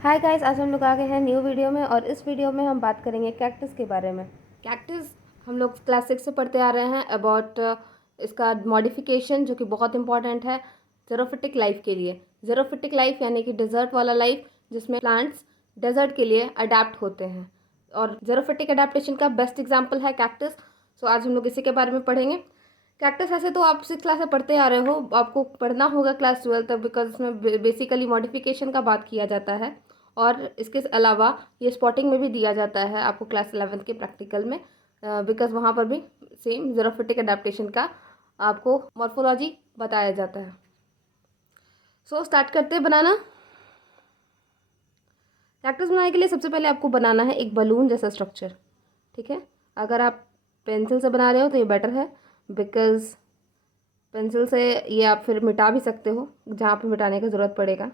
Hi guys, आज हम लोग आ गए हैं न्यू वीडियो में और इस वीडियो में हम बात करेंगे कैक्टस के बारे में। कैक्टस हम लोग क्लास 6 से पढ़ते आ रहे हैं अबाउट इसका मॉडिफिकेशन, जो कि बहुत इंपॉर्टेंट है ज़ेरोफिटिक लाइफ के लिए। ज़ेरोफिटिक लाइफ यानी कि डेजर्ट वाला लाइफ, जिसमें प्लांट्स डेजर्ट के लिए अडेप्ट होते हैं, और ज़ेरोफिटिक अडेप्टेशन का बेस्ट एग्जाम्पल है कैक्टस। सो आज हम लोग इसी के बारे में पढ़ेंगे। कैक्टस ऐसे तो आप 6 क्लास से पढ़ते आ रहे हो, आपको पढ़ना होगा क्लास 12 तक, बिकॉज इसमें बेसिकली मॉडिफिकेशन का बात किया जाता है। और इसके अलावा ये स्पॉटिंग में भी दिया जाता है आपको क्लास 11 के प्रैक्टिकल में, बिकॉज वहाँ पर भी सेम ज़ेरोफिटिक अडेप्टेशन का आपको मॉर्फोलॉजी बताया जाता है। सो स्टार्ट करते हैं बनाना। कैक्टस बनाने के लिए सबसे पहले आपको बनाना है एक बलून जैसा स्ट्रक्चर। ठीक है, अगर आप पेंसिल से बना रहे हो तो ये बेटर है, बिकॉज पेंसिल से ये आप फिर मिटा भी सकते हो जहाँ पे मिटाने की ज़रूरत पड़ेगा।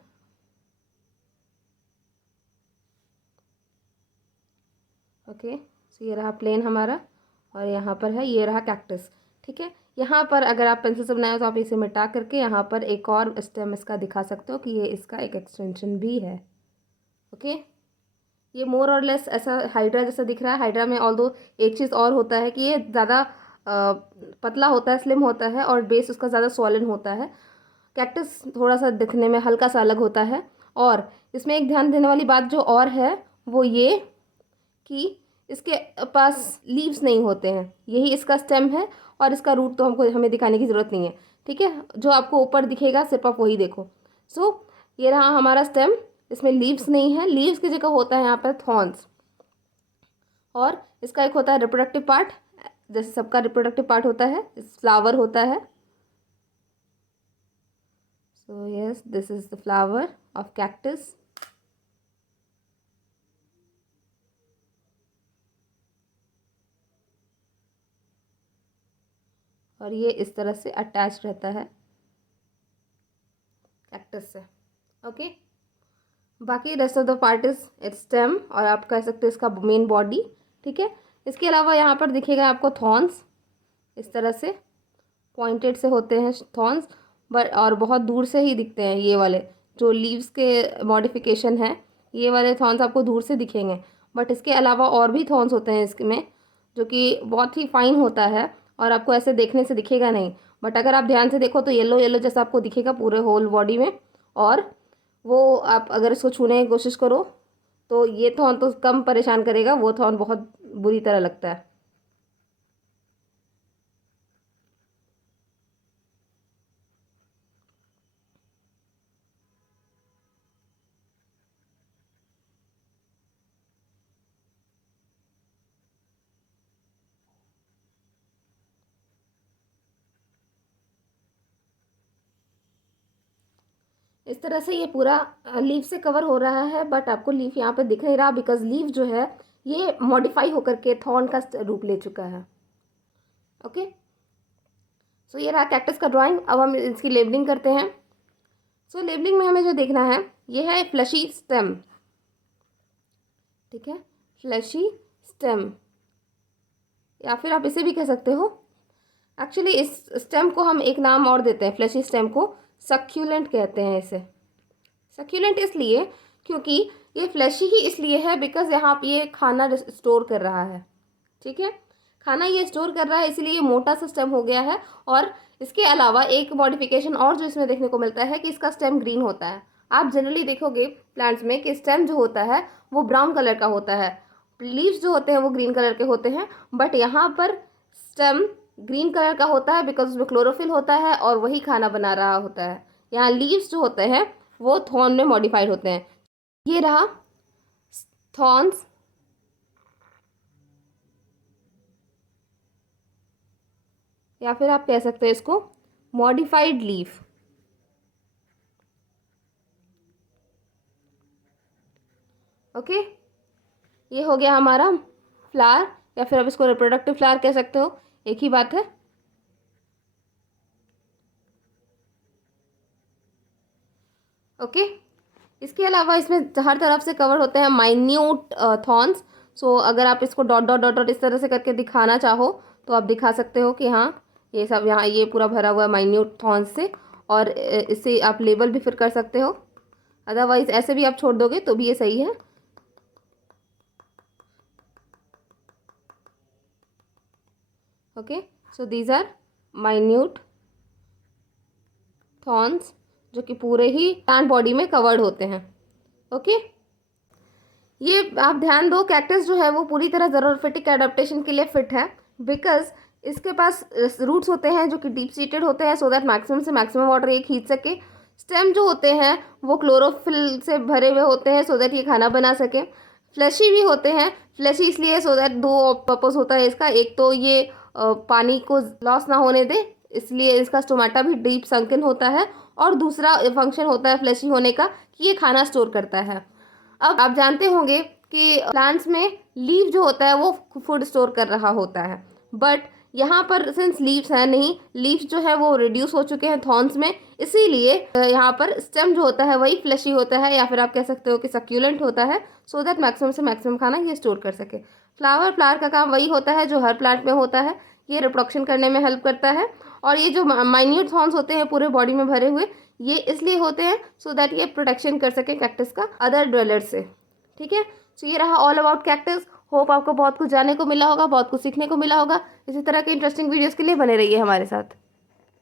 ओके, सो ये रहा प्लेन हमारा, और यहाँ पर है ये रहा कैक्टस। ठीक है, यहाँ पर अगर आप पेंसिल से बनाए हो तो आप इसे मिटा करके यहाँ पर एक और स्टेम इसका दिखा सकते हो कि ये इसका एक एक्सटेंशन भी है। ओके, ये मोर और लेस ऐसा हाइड्रा जैसा दिख रहा है। हाइड्रा में ऑल्दो एक चीज़ और होता है कि ये ज़्यादा पतला होता है, स्लिम होता है, और बेस उसका ज़्यादा सॉलिड होता है। कैक्टस थोड़ा सा दिखने में हल्का सा अलग होता है। और इसमें एक ध्यान देने वाली बात जो और है वो ये कि इसके पास लीव्स नहीं होते हैं, यही इसका स्टेम है, और इसका रूट तो हमें दिखाने की ज़रूरत नहीं है। ठीक है, जो आपको ऊपर दिखेगा सिर्फ आप वही देखो। सो ये रहा हमारा स्टेम, इसमें लीव्स नहीं है, लीव्स की जगह होता है यहाँ पर थॉर्न्स। और इसका एक होता है रिप्रोडक्टिव पार्ट, जैसे सबका रिप्रोडक्टिव पार्ट होता है, फ्लावर होता है। So yes, this is the flower of cactus. और ये इस तरह से अटैच रहता है कैक्टस से। ओके, बाकी rest of the part is it's stem, और आप कह सकते हो इसका मेन बॉडी। ठीक है, इसके अलावा यहाँ पर दिखेगा आपको थॉर्न्स, इस तरह से पॉइंटेड से होते हैं थॉर्न्स, बट और बहुत दूर से ही दिखते हैं। ये वाले जो लीव्स के मॉडिफिकेशन है, ये वाले थॉर्न्स आपको दूर से दिखेंगे, बट इसके अलावा और भी थॉर्न्स होते हैं इसमें, जो कि बहुत ही फाइन होता है और आपको ऐसे देखने से दिखेगा नहीं। बट अगर आप ध्यान से देखो तो येलो येलो जैसा आपको दिखेगा पूरे होल बॉडी में। और वो आप अगर इसको छूने की कोशिश करो तो ये थॉर्न तो कम परेशान करेगा, वो थॉर्न बहुत बुरी तरह लगता है। इस तरह से ये पूरा लीफ से कवर हो रहा है, बट आपको लीफ यहाँ पे दिख नहीं रहा, बिकॉज लीफ जो है ये मॉडिफाई होकर के थॉर्न का रूप ले चुका है। ओके, सो ये रहा कैक्टस का ड्राइंग। अब हम इसकी लेबलिंग करते हैं। सो लेबलिंग में हमें जो देखना है ये है फ्लैशी स्टेम। ठीक है, फ्लैशी स्टेम, या फिर आप इसे भी कह सकते हो, एक्चुअली इस स्टेम को हम एक नाम और देते हैं, फ्लैशी स्टेम को सक्यूलेंट कहते हैं इसे। सक्यूलेंट इसलिए क्योंकि ये फ्लैशी ही इसलिए है बिकॉज यहाँ पे ये खाना स्टोर कर रहा है। ठीक है, खाना ये स्टोर कर रहा है, इसलिए ये मोटा सा स्टेम हो गया है। और इसके अलावा एक मॉडिफिकेशन और जो इसमें देखने को मिलता है कि इसका स्टेम ग्रीन होता है। आप जनरली देखोगे प्लांट्स में कि स्टेम जो होता है वो ब्राउन कलर का होता है, लीव्स जो होते हैं वो ग्रीन कलर के होते हैं, बट यहाँ पर स्टेम ग्रीन कलर का होता है बिकॉज उसमें क्लोरोफिल होता है और वही खाना बना रहा होता है। यहाँ लीव्स जो होते हैं वो थॉर्न में मॉडिफाइड होते हैं। ये रहा थॉर्न्स, या फिर आप कह सकते हैं इसको मॉडिफाइड लीफ। ओके, ये हो गया हमारा फ्लावर, या फिर आप इसको रिप्रोडक्टिव फ्लावर कह सकते हो, एक ही बात है। ओके, इसके अलावा इसमें हर तरफ से कवर होते हैं माइन्यूट थॉर्न्स। सो अगर आप इसको डॉट डॉट डॉट डॉट इस तरह से करके दिखाना चाहो तो आप दिखा सकते हो कि हाँ ये सब यहाँ ये पूरा भरा हुआ है माइन्यूट थॉर्न्स से, और इसे आप लेबल भी फिर कर सकते हो। अदरवाइज ऐसे भी आप छोड़ दोगे तो भी ये सही है। Okay, so these are minute thorns जो कि पूरे ही प्लांट बॉडी में कवर्ड होते हैं। ओके, ये आप ध्यान दो, कैक्टस जो है वो पूरी तरह ज़ेरोफिटिक एडाप्टेशन के लिए फिट है, बिकॉज इसके पास रूट्स होते हैं जो कि डीप सीटेड होते हैं, सो दैट मैक्सिमम से मैक्सिमम वाटर ये खींच सके। स्टेम जो होते हैं वो क्लोरोफिल से भरे हुए होते हैं, सो दैट ये खाना बना सके। फ्लैशी भी होते हैं, फ्लैशी इसलिए सो दैट दो पर्पस होता है इसका, एक तो ये पानी को लॉस ना होने दे, इसलिए इसका स्टोमेटा भी डीप संकन होता है, और दूसरा फंक्शन होता है फ्लैशी होने का कि ये खाना स्टोर करता है। अब आप जानते होंगे कि प्लांट्स में लीफ जो होता है वो फूड स्टोर कर रहा होता है, बट यहाँ पर सिंस लीव्स है नहीं, लीव्स जो है वो रिड्यूस हो चुके हैं थॉर्न्स में, इसीलिए यहाँ पर स्टेम जो होता है वही फ्लैशी होता है, या फिर आप कह सकते हो कि सक्यूलेंट होता है, सो दैट मैक्सिमम से मैक्सिमम खाना ये स्टोर कर सके। फ्लावर का काम वही होता है जो हर प्लांट में होता है, ये रिप्रोडक्शन करने में हेल्प करता है। और ये जो माइन्यूट थॉर्न्स होते हैं पूरे बॉडी में भरे हुए, ये इसलिए होते हैं सो दैट ये प्रोटेक्शन कर सके कैक्टस का अदर ड्वेलर्स से। ठीक है, तो ये रहा ऑल अबाउट कैक्टस। होप आपको बहुत कुछ जानने को मिला होगा, बहुत कुछ सीखने को मिला होगा। इसी तरह के इंटरेस्टिंग वीडियोस के लिए बने रहिए हमारे साथ।